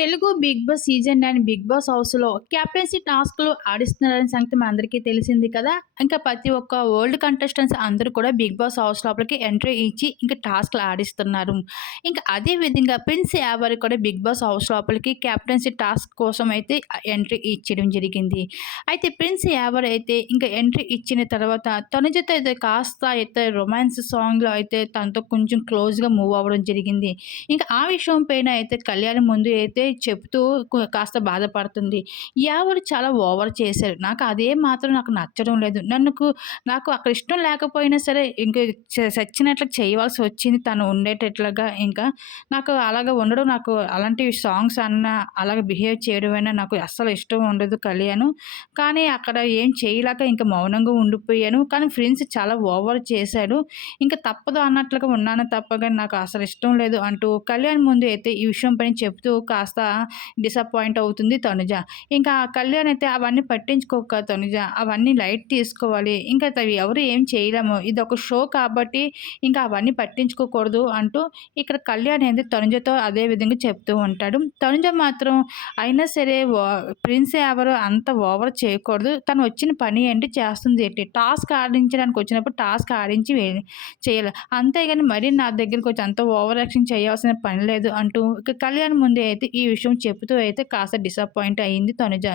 Telugu Bigg Boss season nine Bigg Boss హౌస్‌లో captaincy టాస్క్‌లు ఆడిస్తున్నారనే సంగతి మనందరికీ తెలిసింది కదా! ఇంకా ప్రతి ఒక్క ఓల్డ్ కంటెస్టెంట్స్ అందరూ కూడా బిగ్ బాస్ హౌస్ లోపలికి ఎంట్రీ ఇచ్చి ఇంకా టాస్క్‌లు ఆడిస్తున్నారు. ఇంకా అదే విధంగా ప్రిన్స్ యావర్ కూడా బిగ్ బాస్ హౌస్ లోపలికి కెప్టెన్సీ టాస్క్ కోసం అయితే ఎంట్రీ ఇచ్చడం జరిగింది. అయితే ప్రిన్స్ యావర్ అయితే ఇంకా ఎంట్రీ ఇచ్చిన తర్వాత తనుజతో అయితే కాస్త అయితే రొమాన్స్ సాంగ్‌లో అయితే తనతో కొంచెం క్లోజ్‌గా మూవ్ అవ్వడం జరిగింది. ఇంకా ఆ విషయం పైన అయితే కళ్యాణ్ ముందు అయితే చెప్తూ కాస్త బాధపడుతుంది. ఎవరు చాలా ఓవర్ చేశారు. నాకు అదే మాత్రం నాకు నచ్చడం లేదు. నన్నుకు నాకు అక్కడ ఇష్టం లేకపోయినా సరే ఇంకా చచ్చినట్లు చేయవలసి వచ్చింది తను ఉండేటట్లుగా ఇంకా. నాకు అలాగా ఉండడం నాకు అలాంటి సాంగ్స్ అన్నా, అలాగ బిహేవ్ చేయడమైనా నాకు అస్సలు ఇష్టం ఉండదు కళ్యాణ్ కానీ అక్కడ ఏం చేయలేక ఇంకా మౌనంగా ఉండిపోయాను. కానీ ఫ్రెండ్స్ చాలా ఓవర్ చేశాడు. ఇంకా తప్పదు అన్నట్లుగా ఉన్నాను తప్ప నాకు అసలు ఇష్టం లేదు అంటూ కళ్యాణ్ ముందు అయితే ఈ విషయం పైన చెప్తూ కాస్త డిసప్పాయింట్ అవుతుంది తనుజ. ఇంకా కళ్యాణ్ అయితే అవన్నీ పట్టించుకోక తనుజ అవన్నీ లైట్ తీసుకోవాలి. ఇంకా అవి ఎవరు ఏం చేయలేము. ఇది ఒక షో కాబట్టి ఇంకా అవన్నీ పట్టించుకోకూడదు అంటూ ఇక్కడ కళ్యాణ్ అనేది తనుజతో అదే విధంగా చెప్తూ ఉంటాడు. తనుజ మాత్రం అయినా సరే ఓ ప్రిన్స్ ఎవరు అంత ఓవర్ చేయకూడదు. తను వచ్చిన పని ఏంటి చేస్తుంది ఏంటి? టాస్క్ ఆడించడానికి వచ్చినప్పుడు టాస్క్ ఆడించి చేయాలి. అంతేగాని మరీ నా దగ్గరికి వచ్చి అంత ఓవర్ యాక్షన్ చేయాల్సిన పని లేదు అంటూ ఇక కళ్యాణ్ ముందే అయితే ఈ ఈ విషయం చెప్తూ అయితే కాస్త డిసప్పాయింట్ అయింది తనుజ.